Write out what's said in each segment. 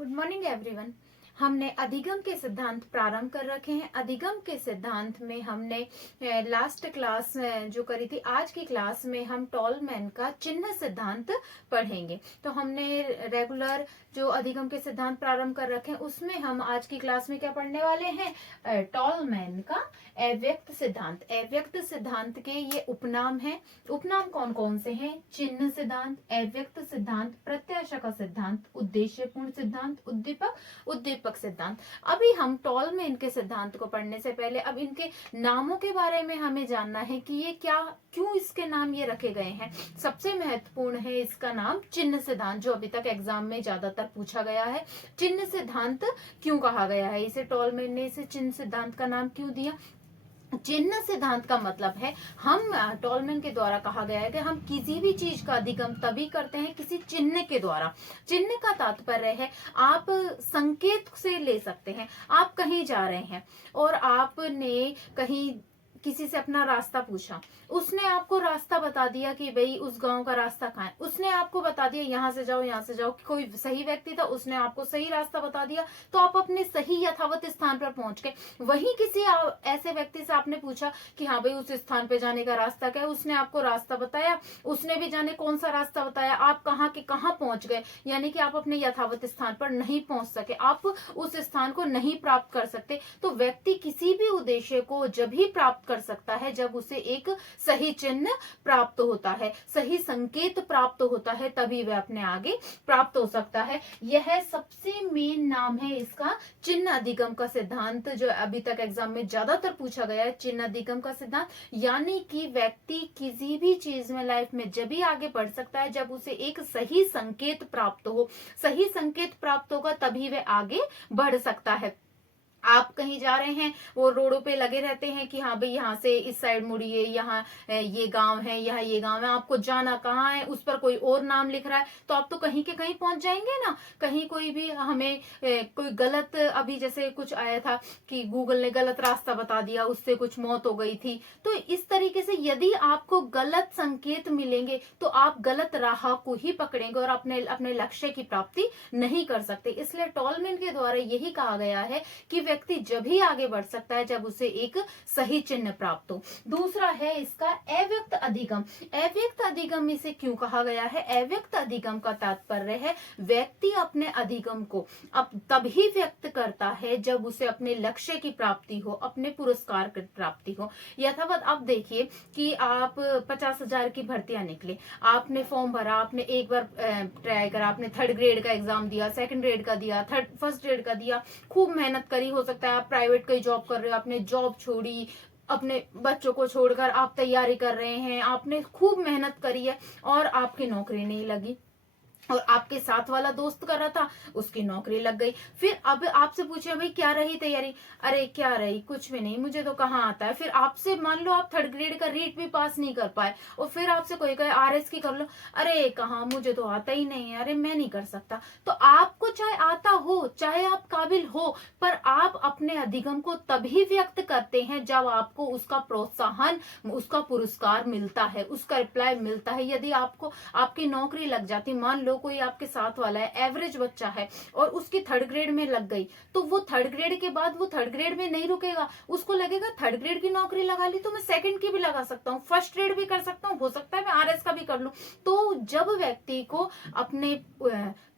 Good morning everyone. हमने अधिगम के सिद्धांत प्रारंभ कर रखे हैं। अधिगम के सिद्धांत में हमने लास्ट क्लास जो करी थी, आज की क्लास में हम टॉलमैन का चिन्ह सिद्धांत पढ़ेंगे। तो हमने रेगुलर जो अधिगम के सिद्धांत प्रारंभ कर रखे हैं उसमें हम आज की क्लास में क्या पढ़ने वाले हैं, टॉलमैन का अव्यक्त सिद्धांत। अव्यक्त सिद्धांत के ये उपनाम हैं। उपनाम कौन कौन से हैं? चिन्ह सिद्धांत, अव्यक्त सिद्धांत, प्रत्याशा का सिद्धांत, उद्देश्यपूर्ण सिद्धांत, उद्दीपक सिद्धांत। अभी हम टॉलमैन के सिद्धांत को पढ़ने से पहले अब इनके नामों के बारे में हमें जानना है कि ये क्यों इसके नाम ये रखे गए हैं। सबसे महत्वपूर्ण है इसका नाम चिन्ह सिद्धांत, जो अभी तक एग्जाम में ज्यादातर पूछा गया है। चिन्ह सिद्धांत क्यों कहा गया है इसे? टॉलमैन ने इसे चिन्ह सिद्धांत का नाम क्यों दिया? चिन्ह सिद्धांत का मतलब है, हम टॉलमैन के द्वारा कहा गया है कि हम किसी भी चीज का अधिगम तभी करते हैं किसी चिन्ह के द्वारा। चिन्ह का तात्पर्य है आप संकेत से ले सकते हैं। आप कहीं जा रहे हैं और आपने कहीं किसी से अपना रास्ता पूछा, उसने आपको रास्ता बता दिया कि भाई उस गांव का रास्ता कहाँ है। उसने आपको बता दिया यहाँ से जाओ, यहाँ से जाओ। कोई सही व्यक्ति था, उसने आपको सही रास्ता बता दिया, तो आप अपने सही यथावत स्थान पर पहुंच गए। वहीं किसी ऐसे व्यक्ति से आपने पूछा कि हाँ भाई उस स्थान पे जाने का रास्ता क्या है, उसने आपको रास्ता बताया, उसने भी जाने कौन सा रास्ता बताया, आप कहाँ के कहाँ पहुंच गए। यानी कि आप अपने यथावत स्थान पर नहीं पहुंच सके, आप उस स्थान को नहीं प्राप्त कर सकते। तो व्यक्ति किसी भी उद्देश्य को जब ही प्राप्त कर सकता है जब उसे एक सही चिन्ह प्राप्त होता है, सही संकेत प्राप्त होता है, तभी वह अपने आगे प्राप्त हो सकता है। यह सबसे मेन नाम है इसका, चिन्ह अधिगम का सिद्धांत, जो अभी तक एग्जाम में ज्यादातर पूछा गया है। चिन्ह अधिगम का सिद्धांत यानी कि व्यक्ति किसी भी चीज में लाइफ में जब भी आगे बढ़ सकता है जब उसे एक सही संकेत प्राप्त हो। सही संकेत प्राप्त होगा तभी वह आगे बढ़ सकता है। आप कहीं जा रहे हैं, वो रोडों पे लगे रहते हैं कि हाँ भाई यहाँ से इस साइड मुड़िए, यहाँ ये गांव है, यहाँ ये गांव है। आपको जाना कहाँ है, उस पर कोई और नाम लिख रहा है, तो आप तो कहीं के कहीं पहुंच जाएंगे ना। कहीं कोई भी हमें कोई गलत, अभी जैसे कुछ आया था कि गूगल ने गलत रास्ता बता दिया, उससे कुछ मौत हो गई थी। तो इस तरीके से यदि आपको गलत संकेत मिलेंगे तो आप गलत राह को ही पकड़ेंगे और अपने लक्ष्य की प्राप्ति नहीं कर सकते। इसलिए टॉलमैन के द्वारा यही कहा गया है कि व्यक्ति जब ही आगे बढ़ सकता है जब उसे एक सही चिन्ह प्राप्त हो। दूसरा है इसका अव्यक्त अधिगम। अव्यक्त अधिगम इसे क्यों कहा गया है? अव्यक्त अधिगम का तात्पर्य है व्यक्ति अपने अधिगम को अब तभी व्यक्त करता है जब उसे अपने लक्ष्य की प्राप्ति हो, अपने पुरस्कार की प्राप्ति हो। यथावत आप देखिए कि आप 50,000 की भर्तियां निकले, आपने फॉर्म भरा, आपने एक बार ट्राई करा, आपने 3rd ग्रेड का एग्जाम दिया, 2nd ग्रेड का दिया, 1st ग्रेड का दिया, खूब मेहनत करी। हो सकता है आप प्राइवेट कोई जॉब कर रहे हो, आपने जॉब छोड़ी, अपने बच्चों को छोड़कर आप तैयारी कर रहे हैं, आपने खूब मेहनत करी है और आपकी नौकरी नहीं लगी, और आपके साथ वाला दोस्त कर रहा था, उसकी नौकरी लग गई। फिर अब आपसे पूछे भाई क्या रही तैयारी? अरे क्या रही, कुछ भी नहीं, मुझे तो कहाँ आता है। फिर आपसे मान लो आप 3rd ग्रेड का रीट भी पास नहीं कर पाए और फिर आपसे कोई कहे RS की कर लो, अरे कहाँ, मुझे तो आता ही नहीं है, अरे मैं नहीं कर सकता। तो आपको चाहे आता हो, चाहे आप काबिल हो, पर आप अपने अधिगम को तभी व्यक्त करते हैं जब आपको उसका प्रोत्साहन, उसका पुरस्कार मिलता है, उसका रिप्लाई मिलता है। यदि आपको आपकी नौकरी लग जाती, मान लो कोई आपके साथ वाला है, एवरेज बच्चा है और उसकी 3rd ग्रेड में लग गई, तो वो 3rd ग्रेड के बाद वो 3rd ग्रेड में नहीं रुकेगा, उसको लगेगा 3rd ग्रेड की नौकरी लगा ली तो मैं 2nd की भी लगा सकता हूँ, 1st ग्रेड भी कर सकता हूँ, हो सकता है मैं RS का भी कर लूं। तो जब व्यक्ति को अपने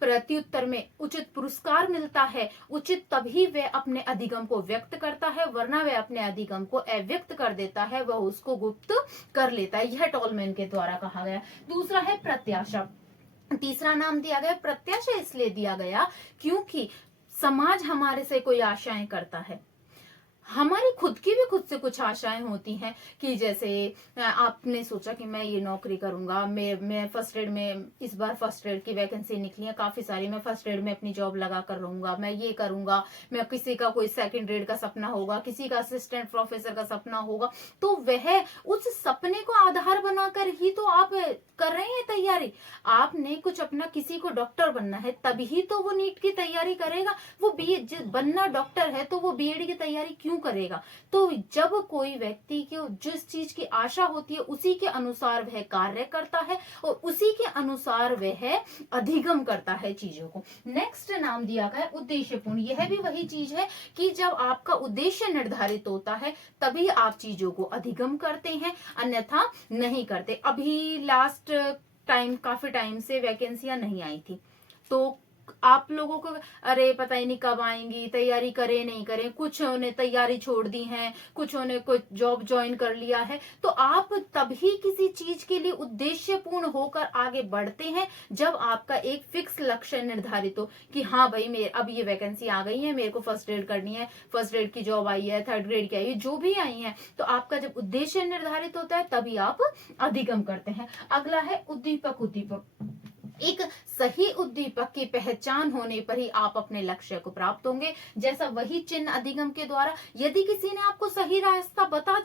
प्रत्युत्तर में उचित पुरस्कार मिलता है, उचित तभी वह अपने अधिगम को व्यक्त करता है, वरना वह अपने अधिगम को अव्यक्त कर देता है, वह उसको गुप्त कर लेता है। यह टॉलमैन के द्वारा कहा गया। दूसरा है प्रत्याशा। तीसरा नाम दिया गया प्रत्याशा, इसलिए दिया गया क्योंकि समाज हमारे से कोई आशाएं करता है, हमारी खुद की भी खुद से कुछ आशाएं होती हैं कि जैसे आपने सोचा कि मैं ये नौकरी करूंगा, मैं 1st ग्रेड में, इस बार 1st ग्रेड की वैकेंसी निकली है काफी सारी, मैं 1st ग्रेड में अपनी जॉब लगा कर रहूंगा, मैं ये करूंगा। मैं किसी का कोई 2nd ग्रेड का सपना होगा, किसी का असिस्टेंट प्रोफेसर का सपना होगा, तो वह उस सपने को आधार बनाकर ही तो आप कर रहे हैं तैयारी। आपने कुछ अपना, किसी को डॉक्टर बनना है तभी तो वो नीट की तैयारी करेगा, वो बनना डॉक्टर है तो वो BEd की तैयारी क्यों क्यों करेगा? तो जब कोई व्यक्ति को जिस चीज की आशा होती है उसी के अनुसार वह कार्य करता है और उसी के अनुसार वह अधिगम करता है चीजों को। नेक्स्ट नाम दिया गया है उद्देश्यपूर्ण। यह भी वही चीज है कि जब आपका उद्देश्य निर्धारित होता है तभी आप चीजों को अधिगम करते हैं, अन्यथा नहीं करते। अभी लास्ट टाइम काफी टाइम से वैकेंसियां नहीं आई थी, तो आप लोगों को अरे पता ही नहीं कब आएंगी, तैयारी करें नहीं करें, कुछ ने तैयारी छोड़ दी है, कुछ ने कोई जॉब ज्वाइन कर लिया है। तो आप तभी किसी चीज के लिए उद्देश्यपूर्ण होकर आगे बढ़ते हैं जब आपका एक फिक्स लक्ष्य निर्धारित हो कि हाँ भाई मेरे अब ये वैकेंसी आ गई है, मेरे को फर्स्ट ग्रेड करनी है, फर्स्ट ग्रेड की जॉब आई है, थर्ड ग्रेड की आई है, जो भी आई है। तो आपका जब उद्देश्य निर्धारित होता है तभी आप अधिगम करते हैं। अगला है उद्दीपक। उद्दीपक एक सही उद्दीपक की पहचान होने पर ही आप अपने लक्ष्य को प्राप्त होंगे। जैसा वही चिन्ह अधिगम के द्वारा, यदि किसी ने आपको सही रास्ता बता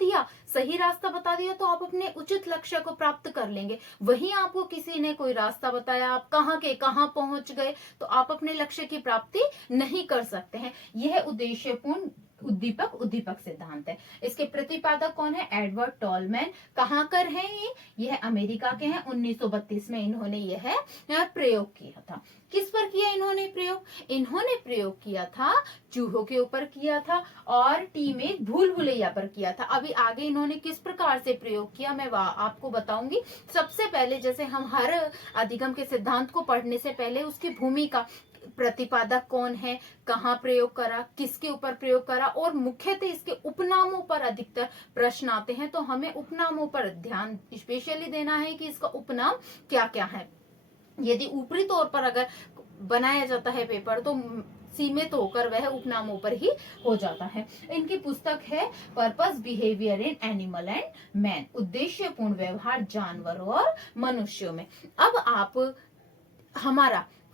दिया तो आप अपने उचित लक्ष्य को प्राप्त कर लेंगे। वही आपको किसी ने कोई रास्ता बताया, आप कहाँ के कहाँ पहुंच गए, तो आप अपने लक्ष्य की प्राप्ति नहीं कर सकते हैं। यह उद्देश्यपूर्ण उद्दीपक सिद्धांत है। इसके प्रतिपादक कौन है? Edward tall man. कहाँ कर हैं ये? यह अमेरिका के हैं। 1932 में इन्होंने यह प्रयोग किया था। किस पर किया इन्होंने प्रयोग? इन्होंने प्रयोग किया था चूहों के ऊपर किया था और टी में भूल भुलैया पर किया था। अभी आगे इन्होंने किस प्रकार से प्रयोग किया मैं आपको बताऊंगी। सबसे पहले जैसे हम हर अधिगम के सिद्धांत को पढ़ने से पहले उसकी भूमिका, प्रतिपादक कौन है, कहाँ प्रयोग करा, किसके ऊपर प्रयोग करा, और मुख्यतः इसके उपनामों पर अधिकतर प्रश्न आते हैं। तो हमें उपनामों पर ध्यान स्पेशली देना है कि इसका उपनाम क्या क्या है। यदि ऊपरी तौर पर अगर बनाया जाता है पेपर तो सीमित होकर वह उपनामों पर ही हो जाता है। इनकी पुस्तक है purpose behaviour in animal and man, उद्देश्यपूर्ण व्यवहार जानवरों और मनुष्यों में। अब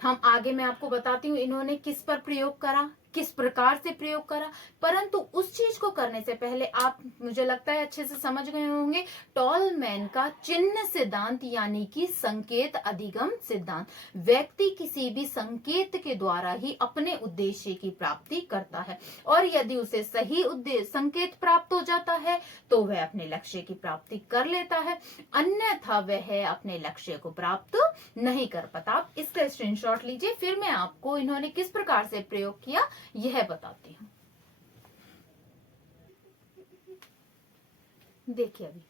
हम आगे मैं आपको बताती हूँ इन्होंने किस पर प्रयोग करा, किस प्रकार से प्रयोग करा। परंतु उस चीज को करने से पहले आप, मुझे लगता है अच्छे से समझ गए होंगे, टॉलमैन का चिन्ह सिद्धांत यानी कि संकेत अधिगम सिद्धांत। व्यक्ति किसी भी संकेत के द्वारा ही अपने उद्देश्य की प्राप्ति करता है और यदि उसे सही उद्देश्य संकेत प्राप्त हो जाता है तो वह अपने लक्ष्य की प्राप्ति कर लेता है, अन्यथा वह अपने लक्ष्य को प्राप्त नहीं कर पाता। आप इसका स्क्रीनशॉट लीजिए, फिर मैं आपको इन्होंने किस प्रकार से प्रयोग किया यह बताती हूँ। देखिए अभी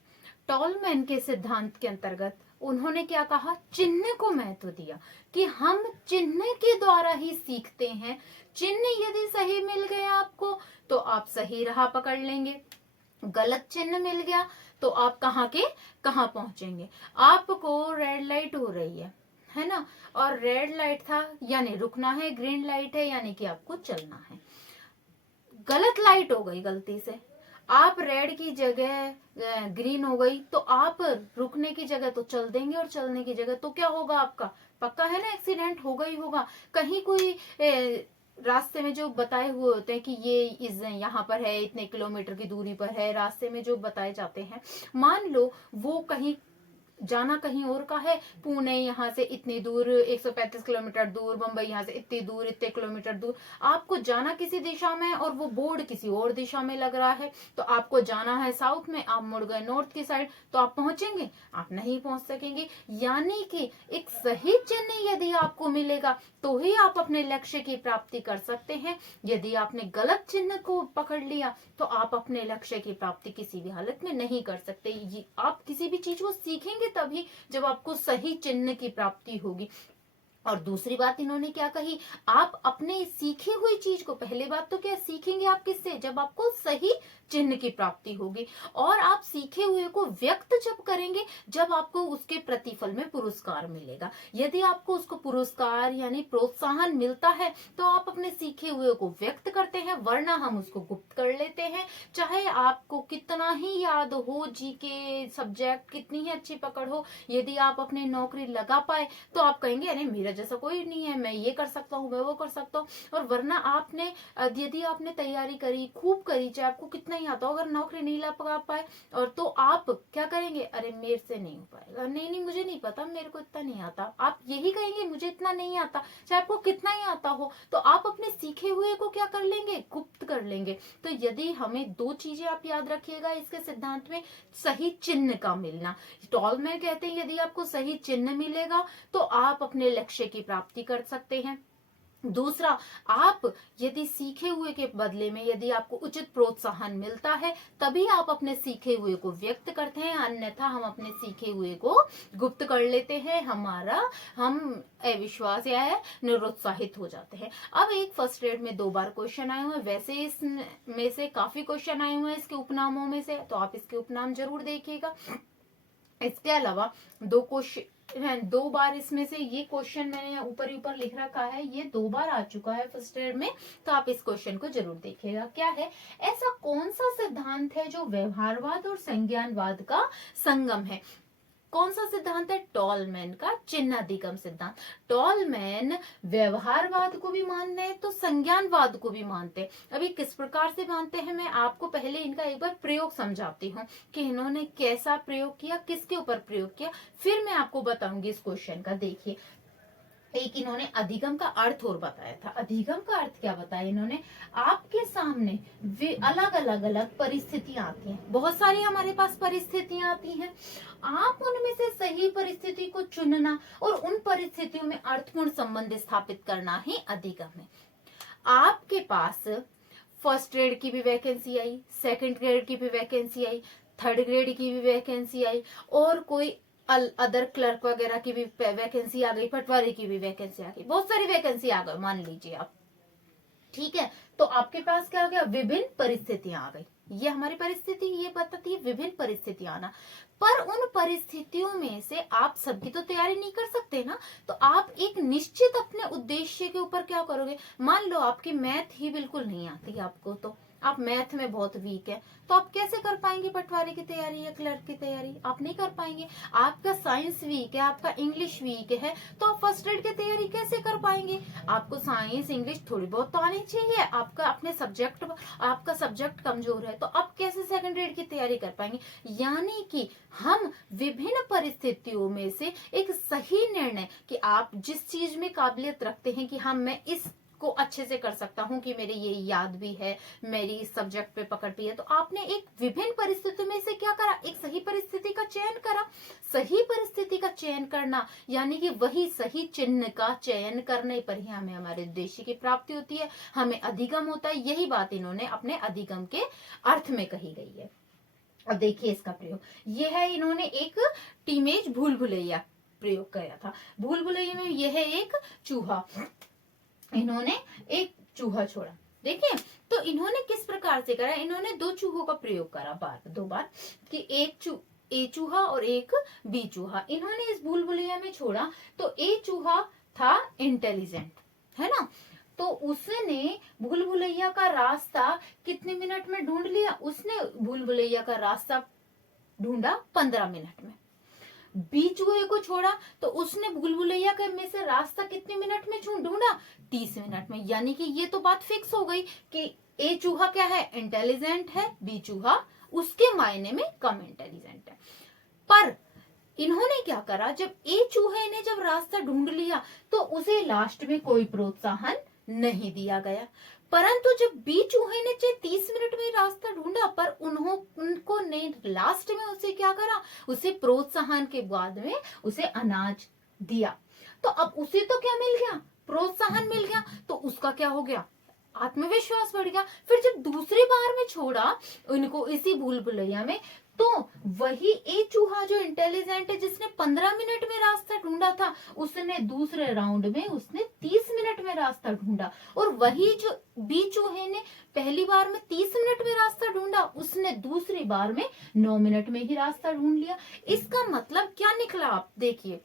टॉलमैन के सिद्धांत के अंतर्गत उन्होंने क्या कहा, चिन्ह को महत्व दिया कि हम चिन्ह के द्वारा ही सीखते हैं। चिन्ह यदि सही मिल गया आपको तो आप सही राह पकड़ लेंगे, गलत चिन्ह मिल गया तो आप कहाँ के कहाँ पहुंचेंगे। आपको रेड लाइट हो रही है ना, और रेड लाइट था यानी रुकना है, ग्रीन लाइट है यानी कि आपको चलना है। गलत लाइट हो गई गलती से, आप रेड की जगह ग्रीन हो गई तो आप रुकने की जगह तो चल देंगे और चलने की जगह तो क्या होगा आपका, पक्का है ना एक्सीडेंट होगा ही होगा। कहीं कोई रास्ते में जो बताए हुए होते हैं कि ये यहाँ पर है, इतने किलोमीटर की दूरी पर है, रास्ते में जो बताए जाते हैं, मान लो वो कहीं जाना कहीं और का है, पुणे यहाँ से इतनी दूर 135 किलोमीटर दूर, मुंबई यहाँ से इतनी दूर इतने किलोमीटर दूर, आपको जाना किसी दिशा में और वो बोर्ड किसी और दिशा में लग रहा है। तो आपको जाना है साउथ में, आप मुड़ गए नॉर्थ की साइड, तो आप पहुंचेंगे? आप नहीं पहुंच सकेंगे। यानी कि एक सही चिन्ह यदि आपको मिलेगा तो ही आप अपने लक्ष्य की प्राप्ति कर सकते हैं। यदि आपने गलत चिन्ह को पकड़ लिया तो आप अपने लक्ष्य की प्राप्ति किसी भी हालत में नहीं कर सकते। आप किसी भी चीज को सीखेंगे तभी जब आपको सही चिन्ह की प्राप्ति होगी। और दूसरी बात इन्होंने क्या कही, आप अपने सीखी हुई चीज को, पहली बात तो क्या सीखेंगे आप किससे, जब आपको सही चिन्ह की प्राप्ति होगी। और आप सीखे हुए को व्यक्त जब करेंगे जब आपको उसके प्रतिफल में पुरस्कार मिलेगा। यदि आपको उसको पुरस्कार यानी प्रोत्साहन मिलता है तो आप अपने सीखे हुए को व्यक्त करते हैं, वरना हम उसको गुप्त कर लेते हैं। चाहे आपको कितना ही याद हो, जीके सब्जेक्ट कितनी ही अच्छी पकड़ हो, यदि आप अपनी नौकरी लगा पाए तो आप कहेंगे अरे मेरा मेरे जैसा कोई नहीं है, मैं ये कर सकता हूँ, मैं वो कर सकता हूँ। और वरना आपने यदि आपने तैयारी करी, खूब करी, चाहे आपको कितना ही आता हो, अगर नौकरी नहीं ला पाए और तो आप क्या करेंगे, अरे मेरे से नहीं हो पाएगा, नहीं नहीं मुझे नहीं पता, मेरे को इतना नहीं आता, आप यही कहेंगे मुझे इतना नहीं आता, चाहे आपको कितना ही आता हो। तो आप अपने सीखे हुए को क्या कर लेंगे, गुप्त कर लेंगे। तो यदि हमें दो चीजें आप याद रखिएगा इसके सिद्धांत में, सही चिन्ह का मिलना। टॉलमैन कहते हैं यदि आपको सही चिन्ह मिलेगा तो आप अपने लक्ष्य की प्राप्ति कर सकते हैं। दूसरा, आप यदि सीखे हुए के बदले में यदि आपको उचित प्रोत्साहन मिलता है तभी आप अपने सीखे हुए को व्यक्त करते हैं, अन्यथा हम अपने सीखे हुए को गुप्त कर लेते हैं, हम अविश्वास या है निरुत्साहित हो जाते हैं। अब एक फर्स्ट एड में 2 बार क्वेश्चन आए हुए हैं, वैसे इसमें से काफी क्वेश्चन आए हुए हैं इसके उपनामों में से, तो आप इसके उपनाम जरूर देखिएगा। इसके अलावा 2 बार इसमें से ये क्वेश्चन मैंने ऊपर ही ऊपर लिख रखा है, ये 2 बार आ चुका है फर्स्ट ईयर में, तो आप इस क्वेश्चन को जरूर देखिएगा। क्या है, ऐसा कौन सा सिद्धांत है जो व्यवहारवाद और संज्ञानवाद का संगम है? कौन सा सिद्धांत है? टॉलमैन का चिन्हाधिगम सिद्धांत। टॉलमैन व्यवहारवाद को भी मानते हैं तो संज्ञानवाद को भी मानते हैं। अभी किस प्रकार से मानते हैं, मैं आपको पहले इनका एक बार प्रयोग समझाती हूँ कि इन्होंने कैसा प्रयोग किया, किसके ऊपर प्रयोग किया, फिर मैं आपको बताऊंगी इस क्वेश्चन का। देखिए, एक इन्होंने अधिगम का अर्थ और बताया था। अधिगम का अर्थ क्या बताया इन्होंने, आपके सामने वे अलग अलग परिस्थितियां आती हैं, बहुत सारी हमारे पास परिस्थितियां आती हैं, आप उनमें से सही परिस्थिति को चुनना और उन परिस्थितियों में अर्थपूर्ण संबंध स्थापित करना ही अधिगम है। आपके पास फर्स्ट ग्रेड की भी वैकेंसी आई, सेकंड ग्रेड की भी वैकेंसी आई, थर्ड ग्रेड की भी वैकेंसी आई, और कोई अदर क्लर्क वगैरह की भी वैकेंसी आ गई, पटवारी की भी वैकेंसी आ गई, बहुत सारी वैकेंसी आ गई मान लीजिए आप, ठीक है। तो आपके पास क्या हो गया, विभिन्न परिस्थितियां आ गई। ये हमारी परिस्थिति ये बताती है विभिन्न परिस्थितियां आना, पर उन परिस्थितियों में से आप सबकी तो तैयारी नहीं कर सकते ना, तो आप एक निश्चित अपने उद्देश्य के ऊपर क्या करोगे। मान लो आपकी मैथ ही बिल्कुल नहीं आती आपको, तो आप मैथ में बहुत वीक है, तो आप कैसे कर पाएंगे पटवारी की तैयारी या क्लर्क की तैयारी, आप नहीं कर पाएंगे। आपका साइंस वीक है, आपका इंग्लिश वीक है, तो आप फर्स्ट ग्रेड की तैयारी कैसे कर पाएंगे। आपको साइंस इंग्लिश थोड़ी बहुत तो आनी चाहिए, आपका अपने सब्जेक्ट आपका सब्जेक्ट कमजोर है, तो आप कैसे सेकंड ग्रेड की तैयारी कर पाएंगे। यानी कि हम विभिन्न परिस्थितियों में से एक सही निर्णय कि आप जिस चीज में काबिलियत रखते हैं कि हम मैं इस को अच्छे से कर सकता हूं, कि मेरे ये याद भी है, मेरी इस सब्जेक्ट पे पकड़ भी है, तो आपने एक विभिन्न परिस्थितियों में से क्या करा, एक सही परिस्थिति का चयन करा। सही परिस्थिति का चयन करना यानी कि वही सही चिन्ह का चयन करने पर ही हमें हमारे उद्देश्य की प्राप्ति होती है, हमें अधिगम होता है। यही बात इन्होंने अपने अधिगम के अर्थ में कही गई है। अब देखिए इसका प्रयोग, ये है इन्होंने एक टीमेज भूल भुलैया प्रयोग किया था। भूल भुलैया में यह है एक चूहा, इन्होंने एक चूहा छोड़ा। देखिए, तो इन्होंने किस प्रकार से करा, इन्होंने 2 चूहों का प्रयोग करा 2 बार, कि एक ए चूहा और एक बी चूहा इन्होंने इस भूल भुलैया में छोड़ा। तो ए चूहा था इंटेलिजेंट, है ना, तो उसने भूल भुलैया का रास्ता कितने मिनट में ढूंढ लिया, उसने भूल भुलैया का रास्ता ढूंढा 15 मिनट में। बी चूहे को छोड़ा तो उसने भूल भुलैया के में से रास्ता कितने मिनट में ढूंढा, 30 मिनट में। यानी कि ये तो बात फिक्स हो गई कि ए चूहा क्या है, इंटेलिजेंट है, बी चूहा उसके मायने में कम इंटेलिजेंट है। पर इन्होंने क्या करा, जब ए चूहे ने जब रास्ता ढूंढ लिया तो उसे लास्ट में कोई प्रोत्साहन नहीं दिया गया, परंतु जब बी चूहे ने 30 मिनट में रास्ता ढूंढा, पर उनको ने लास्ट में उसे क्या करा, उसे प्रोत्साहन के बाद में उसे अनाज दिया। तो अब उसे तो क्या मिल गया, प्रोत्साहन मिल गया, तो उसका क्या हो गया, आत्मविश्वास बढ़ गया। फिर जब दूसरी बार में छोड़ा उनको इसी भूल भुलैया में, तो वही ए चूहा जो इंटेलिजेंट है, जिसने 15 मिनट में रास्ता ढूंढा था, उसने दूसरे राउंड में उसने 30 मिनट में रास्ता ढूंढा, और वही जो बी चूहे ने पहली बार में 30 मिनट में रास्ता ढूंढा, उसने दूसरी बार में 9 मिनट में ही रास्ता ढूंढ लिया। इसका मतलब क्या निकला, आप देखिए,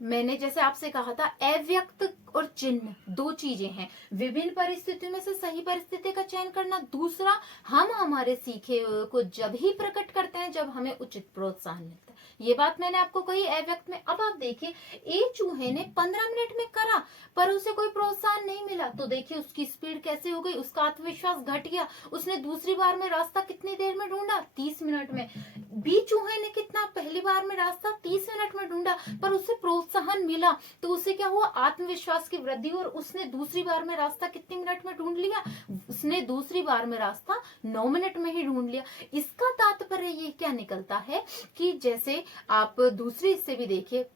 मैंने जैसे आपसे कहा था अव्यक्त और चिन्ह 2 चीजें हैं, विभिन्न परिस्थितियों में से सही परिस्थिति का चयन करना, दूसरा हम हमारे सीखे को जब ही प्रकट करते हैं जब हमें उचित प्रोत्साहन मिलता है। ये बात मैंने आपको कही अव्यक्त में। अब आप देखिए, एक चूहे ने 15 मिनट में करा पर उसे कोई प्रोत्साहन नहीं मिला, तो देखिए उसकी स्पीड कैसे हो गई, उसका आत्मविश्वास घट गया। उसने दूसरी बार में रास्ता कितनी देर में ढूंढा, 30 मिनट में। बी चूहे ने कितना पहली बार में रास्ता 30 मिनट में ढूंढा, पर उसे प्रोत्साहन मिला, तो उसे क्या हुआ, आत्मविश्वास की वृद्धि, और उसने दूसरी बार में रास्ता कितने मिनट में ढूंढ लिया, उसने दूसरी बार में रास्ता 9 मिनट में ही ढूंढ लिया। इसका तात्पर्य ये क्या निकलता है कि जैसे आप दूसरी इससे भी देखिए,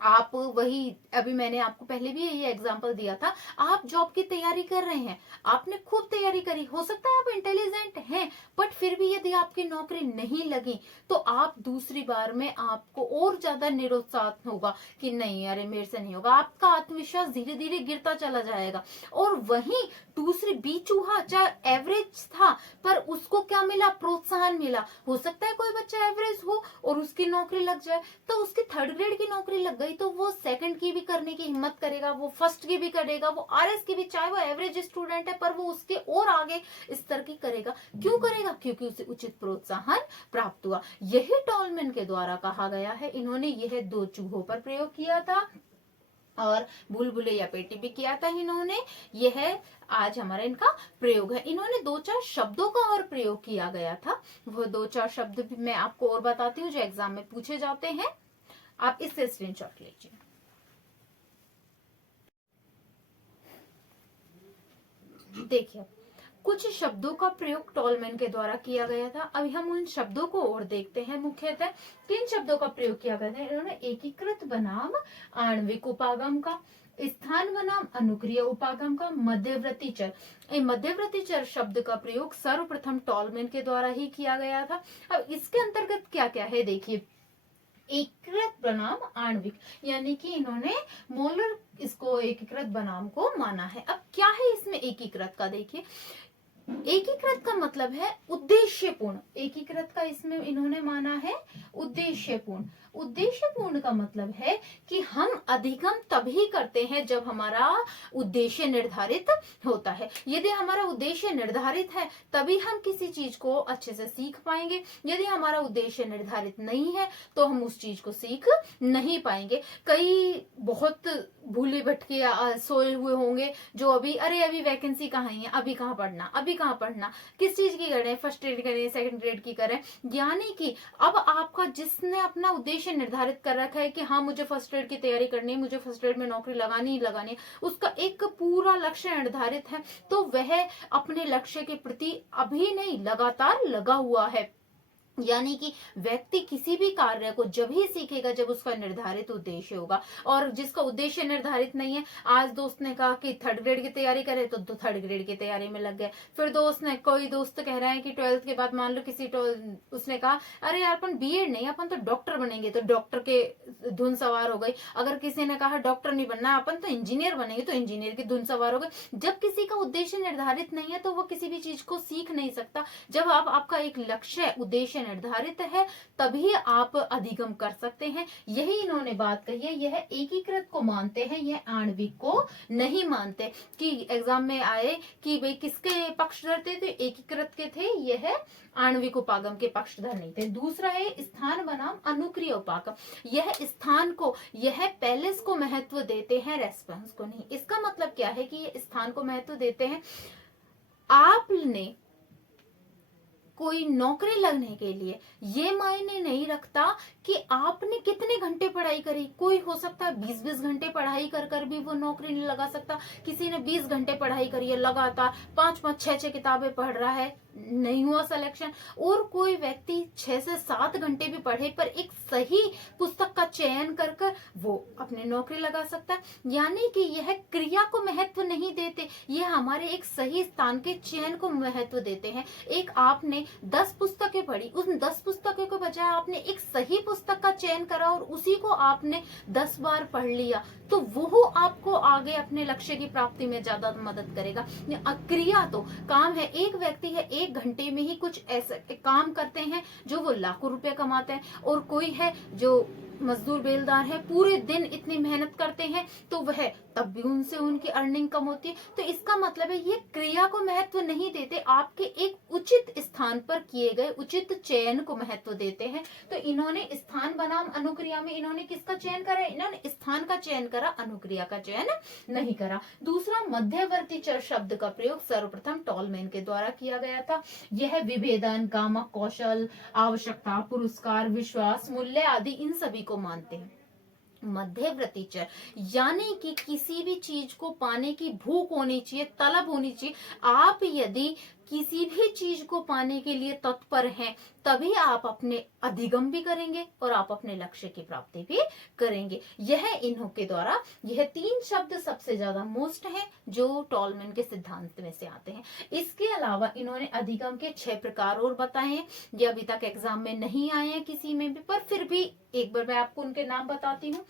आप वही अभी मैंने आपको पहले भी यही एग्जांपल दिया था, आप जॉब की तैयारी कर रहे हैं, आपने खूब तैयारी करी, हो सकता है आप इंटेलिजेंट हैं, बट फिर भी यदि आपकी नौकरी नहीं लगी तो आप दूसरी बार में आपको और ज्यादा निरुत्साह होगा कि नहीं अरे मेरे से नहीं होगा, आपका आत्मविश्वास धीरे धीरे गिरता चला जाएगा। और वहीं दूसरी बी चूहा चाहे एवरेज था पर उसको क्या मिला, प्रोत्साहन मिला। हो सकता है कोई बच्चा एवरेज हो और उसकी नौकरी लग जाए, तो उसकी 3rd ग्रेड की नौकरी लग गई तो वो 2nd की भी करने की हिम्मत करेगा, वो 1st की भी करेगा, वो RS की भी, चाहे वो एवरेज स्टूडेंट है पर वो उसके और आगे स्तर की करेगा। क्यों करेगा, क्योंकि उसे उचित प्रोत्साहन प्राप्त हुआ। यही टॉलमैन के द्वारा कहा गया है। इन्होंने यह 2 चूहों पर प्रयोग किया था और बुलबुले या पेटी भी किया था इन्होंने। यह आज हमारा इनका प्रयोग है। इन्होंने 2-4 शब्दों का और प्रयोग किया गया था, वो 2-4 शब्द भी मैं आपको और बताती हूँ जो एग्जाम में पूछे जाते हैं। आप इससे स्क्रीनशॉट लीजिए। देखिए, कुछ शब्दों का प्रयोग टॉलमैन के द्वारा किया गया था। अभी हम उन शब्दों को और देखते हैं। मुख्यतः 3 शब्दों का प्रयोग किया गया था। इन्होंने एकीकृत बनाम आणविक उपागम का, स्थान बनाम अनुक्रिय उपागम का, मध्यवर्ती चर। मध्यवर्ती चर शब्द का प्रयोग सर्वप्रथम टॉलमैन के द्वारा ही किया गया था। अब इसके अंतर्गत क्या क्या है देखिए, एकीकृत बनाम आणविक, यानी कि इन्होंने मोलर इसको एकीकृत बनाम को माना है। अब क्या है इसमें एकीकृत का, देखिए एकीकृत का मतलब है उद्देश्यपूर्ण। एकीकृत का इसमें इन्होंने माना है उद्देश्यपूर्ण। उद्देश्यपूर्ण का मतलब है कि हम अधिगम तभी करते हैं जब हमारा उद्देश्य निर्धारित होता है। यदि हमारा उद्देश्य निर्धारित है तभी हम किसी चीज को अच्छे से सीख पाएंगे। यदि हमारा उद्देश्य निर्धारित नहीं है तो हम उस चीज को सीख नहीं पाएंगे। कई बहुत भूले भटके सोए हुए होंगे जो अभी वैकेंसी कहाँ है, अभी कहाँ पढ़ना, किस चीज की करें, 1st ग्रेड करें, 2nd ग्रेड की करें। यानी कि अब आपका जिसने अपना उद्देश्य निर्धारित कर रखा है कि हाँ मुझे 1st ग्रेड की तैयारी करनी है, मुझे 1st ग्रेड में नौकरी लगानी ही लगानी है, उसका एक पूरा लक्ष्य निर्धारित है, तो वह अपने लक्ष्य के प्रति अभी नहीं लगातार लगा हुआ है। यानी कि व्यक्ति किसी भी कार्य को जब ही सीखेगा जब उसका निर्धारित उद्देश्य होगा। और जिसका उद्देश्य निर्धारित नहीं है, आज दोस्त ने कहा कि 3rd ग्रेड की तैयारी करे तो 3rd ग्रेड की तैयारी में लग गए। फिर कोई दोस्त कह रहा है कि 12th के बाद मान लो उसने कहा अरे यार अपन बीएड नहीं, अपन तो डॉक्टर बनेंगे, तो डॉक्टर के धुन सवार हो गई। अगर किसी ने कहा डॉक्टर नहीं बनना, अपन तो इंजीनियर बनेंगे, तो इंजीनियर की धुन सवार हो गई। जब किसी का उद्देश्य निर्धारित नहीं है तो वो किसी भी चीज को सीख नहीं सकता। जब आपका एक लक्ष्य उद्देश्य निर्धारित है तभी आप अधिगम कर सकते हैं। यही इन्होंने बात कही है। यह एकीकृत को मानते हैं, यह आणविक को नहीं मानते। कि एग्जाम में आए कि भाई किसके पक्षधर थे, तो एकीकृत के थे, यह आणविक उपागम के पक्षधर नहीं थे। दूसरा है स्थान बनाम अनुक्रिय उपागम। यह स्थान को, यह पैलेस को महत्व देते हैं, रेस्पॉन्स को नहीं। इसका मतलब क्या है कि ये स्थान को महत्व देते हैं। आपने कोई नौकरी लगने के लिए ये मायने नहीं रखता कि आपने कितने घंटे पढ़ाई करी। कोई हो सकता है 20-20 घंटे पढ़ाई कर भी वो नौकरी नहीं लगा सकता। किसी ने 20 घंटे पढ़ाई करी है लगातार, 5-5, 6-6 किताबें पढ़ रहा है, नहीं हुआ सिलेक्शन। और कोई व्यक्ति 6 से 7 घंटे भी पढ़े पर एक सही पुस्तक का चयन कर वो अपनी नौकरी लगा सकता है। यानी कि यह क्रिया को महत्व नहीं देते, यह हमारे एक सही स्थान के चयन को महत्व देते हैं। एक आपने 10 पुस्तकें पढ़ी, उन 10 पुस्तकों के बजाय आपने एक सही पुस्तक का चयन करा और उसी को आपने 10 बार पढ़ लिया, तो वो आपको आगे अपने लक्ष्य की प्राप्ति में ज्यादा मदद करेगा। क्रिया तो काम है। एक व्यक्ति है 1 घंटे में ही कुछ ऐसे काम करते हैं जो वो लाखों रुपए कमाते हैं, और कोई है जो मजदूर बेलदार है, पूरे दिन इतनी मेहनत करते हैं, तो वह तब भी उनसे उनकी अर्निंग कम होती है। तो इसका मतलब है ये क्रिया को महत्व नहीं देते, आपके एक उचित स्थान पर किए गए उचित चयन को महत्व देते हैं। तो इन्होंने स्थान बनाम अनुक्रिया में इन्होंने किसका चयन करा? इन्होंने स्थान का चयन करा, अनुक्रिया का चयन नहीं करा। दूसरा, मध्यवर्ती चर शब्द का प्रयोग सर्वप्रथम टॉलमैन के द्वारा किया गया था। यह विभेदन, गामक कौशल, आवश्यकता, पुरस्कार, विश्वास, मूल्य आदि इन सभी को मानते हैं। मध्यवर्ती चर यानी कि किसी भी चीज को पाने की भूख होनी चाहिए, तलब होनी चाहिए। आप यदि किसी भी चीज को पाने के लिए तत्पर हैं, तभी आप अपने अधिगम भी करेंगे और आप अपने लक्ष्य की प्राप्ति भी करेंगे। यह इन्हों के द्वारा यह 3 शब्द सबसे ज्यादा मोस्ट हैं जो टॉलमैन के सिद्धांत में से आते हैं। इसके अलावा इन्होंने अधिगम के 6 प्रकार और बताए हैं। ये अभी तक एग्जाम में नहीं आए हैं किसी में भी, पर फिर भी एक बार मैं आपको उनके नाम बताती हूँ।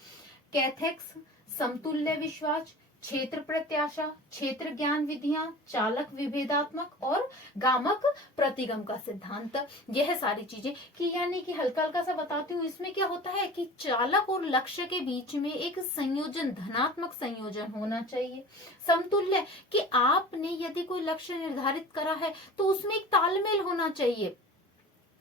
कैथेक्स, समतुल्य विश्वास, क्षेत्र प्रत्याशा, क्षेत्र ज्ञान विधियां, चालक विभेदात्मक और गामक प्रतिगम का सिद्धांत। यह सारी चीजें कि यानी कि हल्का हल्का सा बताती हूँ। इसमें क्या होता है कि चालक और लक्ष्य के बीच में एक संयोजन, धनात्मक संयोजन होना चाहिए। समतुल्य कि आपने यदि कोई लक्ष्य निर्धारित करा है तो उसमें एक तालमेल होना चाहिए।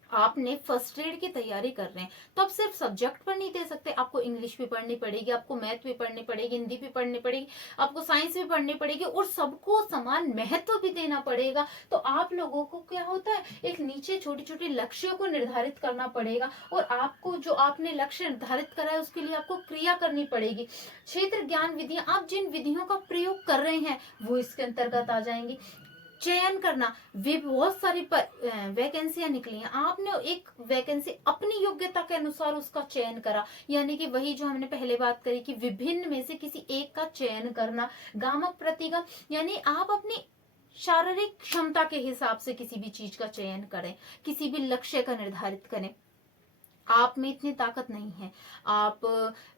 आपने फर्स्ट एड की तैयारी कर रहे हैं तो आप सिर्फ सब्जेक्ट पर नहीं दे सकते, आपको इंग्लिश भी पढ़नी पड़ेगी, आपको मैथ भी पढ़नी पड़ेगी, हिंदी भी पढ़नी पड़ेगी, आपको साइंस भी पढ़नी पड़ेगी और सबको समान महत्व भी देना पड़ेगा। तो आप लोगों को क्या होता है, एक नीचे छोटी छोटी लक्ष्यों को निर्धारित करना पड़ेगा और आपको जो आपने लक्ष्य निर्धारित करा है उसके लिए आपको क्रिया करनी पड़ेगी। क्षेत्र ज्ञान विधियां, आप जिन विधियों का प्रयोग कर रहे हैं वो इसके अंतर्गत आ जाएंगी। चयन करना, वे बहुत सारी वैकेंसियां निकली हैं, आपने एक वैकेंसी अपनी योग्यता के अनुसार उसका चयन करा, यानी कि वही जो हमने पहले बात करी कि विभिन्न में से किसी एक का चयन करना। गामक प्रतिगम यानी आप अपनी शारीरिक क्षमता के हिसाब से किसी भी चीज का चयन करें, किसी भी लक्ष्य का निर्धारित करें। आप में इतनी ताकत नहीं है, आप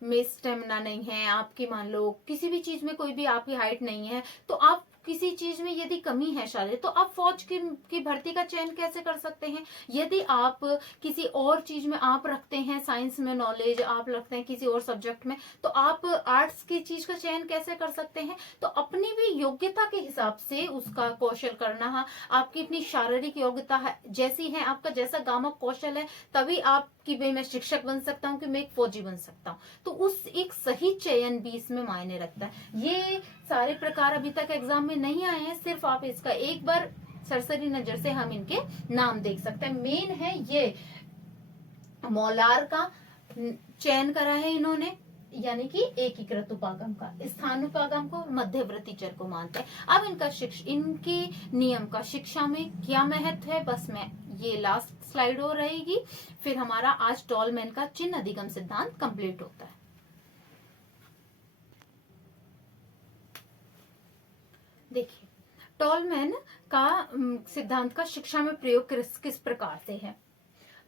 में स्टेमिना नहीं है, आपकी मान लो किसी भी चीज में कोई भी आपकी हाइट नहीं है, तो आप किसी चीज में यदि कमी है शारीरिक, तो आप फौज की भर्ती का चयन कैसे कर सकते हैं? यदि आप किसी और चीज में आप रखते हैं, साइंस में नॉलेज आप रखते हैं किसी और सब्जेक्ट में, तो आप आर्ट्स की चीज का चयन कैसे कर सकते हैं? तो अपनी भी योग्यता के हिसाब से उसका कौशल करना है। आपकी अपनी शारीरिक योग्यता है जैसी है, आपका जैसा गामक कौशल है, तभी आप कि भाई मैं शिक्षक बन सकता हूँ, कि मैं एक फौजी बन सकता हूँ। तो उस एक सही चयन भी इसमें मायने रखता है। ये सारे प्रकार अभी तक एग्जाम में नहीं आए हैं, सिर्फ आप इसका एक बार सरसरी नजर से हम इनके नाम देख सकते हैं। मेन है ये मोलार का चयन करा है इन्होंने, यानी कि एकीकृत उपागम का, स्थान उपागम को मध्यवर्ती चर को मानते हैं। अब इनके नियम का शिक्षा में क्या महत्व है, बस मैं ये लास्ट स्लाइड हो रहेगी, फिर हमारा आज टॉलमैन का चिन्ह अधिगम सिद्धांत कंप्लीट होता है। देखिए टॉलमैन का सिद्धांत का शिक्षा में प्रयोग किस प्रकार से है।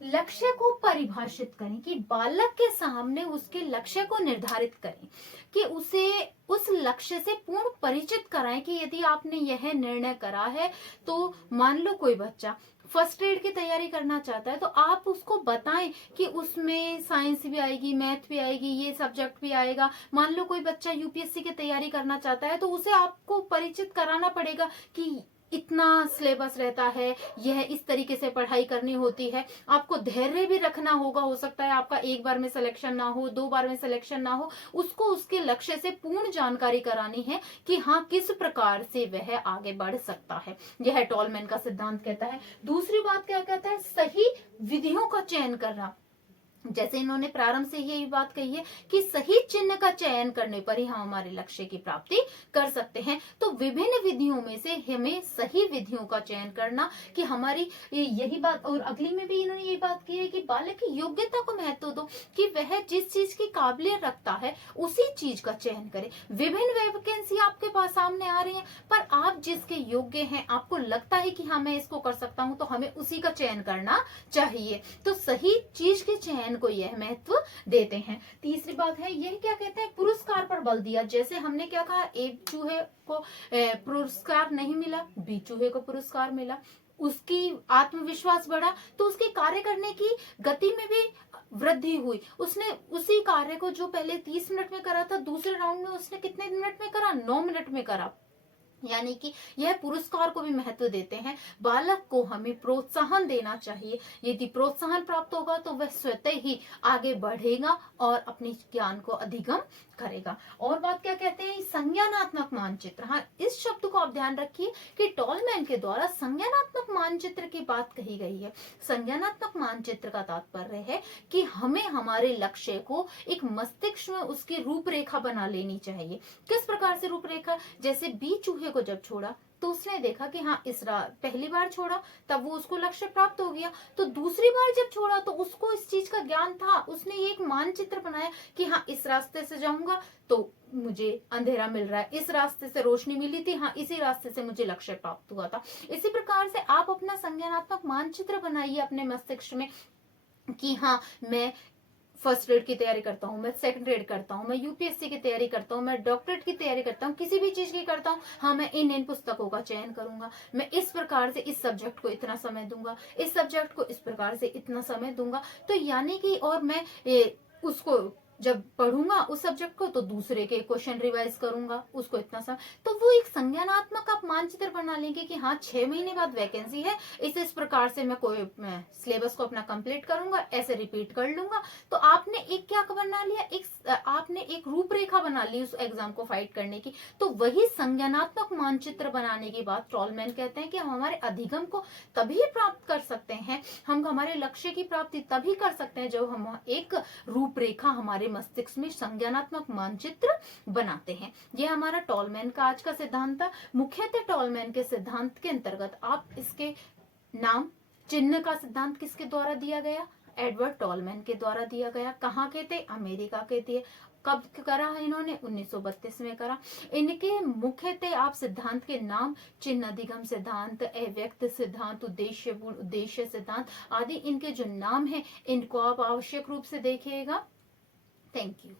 लक्ष्य को परिभाषित करें, कि बालक के सामने उसके लक्ष्य को निर्धारित करें, कि उसे उस लक्ष्य से पूर्ण परिचित कराएं कि यदि आपने यह निर्णय करा है, तो मान लो कोई बच्चा फर्स्ट एड की तैयारी करना चाहता है, तो आप उसको बताएं कि उसमें साइंस भी आएगी, मैथ भी आएगी, ये सब्जेक्ट भी आएगा। मान लो कोई बच्चा यूपीएससी की तैयारी करना चाहता है, तो उसे आपको परिचित कराना पड़ेगा कि इतना सिलेबस रहता है, यह इस तरीके से पढ़ाई करनी होती है। आपको धैर्य भी रखना होगा, हो सकता है आपका एक बार में सिलेक्शन ना हो, 2 बार में सिलेक्शन ना हो, उसको उसके लक्ष्य से पूर्ण जानकारी करानी है कि हाँ किस प्रकार से वह आगे बढ़ सकता है। यह टॉलमैन का सिद्धांत कहता है। दूसरी बात क्या कहता है, सही विधियों का चयन करना। जैसे इन्होंने प्रारंभ से यही बात कही है कि सही चिन्ह का चयन करने पर ही हम हमारे लक्ष्य की प्राप्ति कर सकते हैं। तो विभिन्न विधियों में से हमें सही विधियों का चयन करना, कि हमारी यही बात, और अगली में भी इन्होंने यही बात की है कि बालक की योग्यता को महत्व दो, कि वह जिस चीज की काबिलियत रखता है उसी चीज का चयन करे। विभिन्न वैकेंसी आपके पास सामने आ रही है, पर आप जिसके योग्य हैं, आपको लगता है कि हाँ मैं इसको कर सकता हूं, तो हमें उसी का चयन करना चाहिए। तो सही चीज के चयन को यह महत्व देते हैं। तीसरी बात है, यह क्या कहते हैं, पुरस्कार पर बल दिया। जैसे हमने क्या कहा, एक चूहे को पुरस्कार नहीं मिला, बी चूहे को पुरस्कार मिला, उसकी आत्मविश्वास बढ़ा, तो उसके कार्य करने की गति में भी वृद्धि हुई। उसने उसी कार्य को जो पहले 30 मिनट में करा था, दूसरे राउंड में उसने कितने मिनट में करा? 9 मिनट में करा। यानी कि यह पुरस्कार को भी महत्व देते हैं। बालक को हमें प्रोत्साहन देना चाहिए। यदि प्रोत्साहन प्राप्त होगा तो वह स्वतः ही आगे बढ़ेगा और अपने ज्ञान को अधिगम करेगा। और बात क्या कहते हैं? संज्ञानात्मक मानचित्र। हाँ, इस शब्द को आप ध्यान रखिए कि टॉलमैन के द्वारा संज्ञानात्मक मानचित्र की बात कही गई है। संज्ञानात्मक मानचित्र का तात्पर्य है कि हमें हमारे लक्ष्य को एक मस्तिष्क में उसकी रूपरेखा बना लेनी चाहिए। किस प्रकार से रूपरेखा? जैसे बी चूहे को जब छोड़ा तो उसने देखा कि हाँ पहली बार छोड़ा तब वो उसको लक्ष्य प्राप्त हो गया, तो दूसरी बार जब छोड़ा तो उसको इस चीज का ज्ञान था, उसने एक मानचित्र बनाया कि हाँ इस रास्ते से जाऊंगा तो मुझे अंधेरा मिल रहा है, इस रास्ते से रोशनी मिली थी, हाँ इसी रास्ते से मुझे लक्ष्य प्राप्त हुआ था। इसी प्रकार से आप अपना संज्ञानात्मक मानचित्र बनाइए अपने मस्तिष्क में कि हाँ मैं फर्स्ट ग्रेड की तैयारी करता हूँ, मैं सेकंड ग्रेड करता हूँ, मैं यूपीएससी की तैयारी करता हूँ, मैं डॉक्टरेट की तैयारी करता हूँ, किसी भी चीज की करता हूँ, हाँ मैं इन पुस्तकों का चयन करूंगा, मैं इस प्रकार से इस सब्जेक्ट को इतना समय दूंगा, इस सब्जेक्ट को इस प्रकार से इतना समय दूंगा। तो यानी कि और मैं उसको जब पढ़ूंगा उस सब्जेक्ट को तो दूसरे के क्वेश्चन रिवाइज करूंगा, उसको इतना समय। तो वो एक संज्ञानात्मक आप मानचित्र बना लेंगे कि हाँ 6 महीने बाद वैकेंसी है, इस प्रकार से मैं सिलेबस को अपना कंप्लीट करूंगा, ऐसे रिपीट कर लूंगा। तो आपने एक क्या बना लिया? आपने एक रूपरेखा बना ली उस एग्जाम को फाइट करने की। तो वही संज्ञानात्मक मानचित्र बनाने की बात टॉलमैन कहते हैं कि हम हमारे अधिगम को तभी प्राप्त कर सकते हैं, हम हमारे लक्ष्य की प्राप्ति तभी कर सकते हैं जब हम एक रूपरेखा हमारे मस्तिष्क में संज्ञानात्मक मानचित्र बनाते हैं। यह हमारा टॉलमैन का आज का सिद्धांत था। मुख्यतः टॉलमैन के सिद्धांत के अंतर्गत आप इसके नाम चिन्ह का सिद्धांत किसके द्वारा दिया गया? एडवर्ड टॉलमैन के द्वारा दिया गया। कहाँ के थे? अमेरिका के थे। कब करा है इन्होंने? 1932 में करा। इनके मुख्यतः आप सिद्धांत के नाम चिन्ह, अधिगम सिद्धांत, अव्यक्त सिद्धांत, उद्देश्य सिद्धांत आदि इनके जो नाम है इनको आप आवश्यक रूप से देखिएगा। Thank you.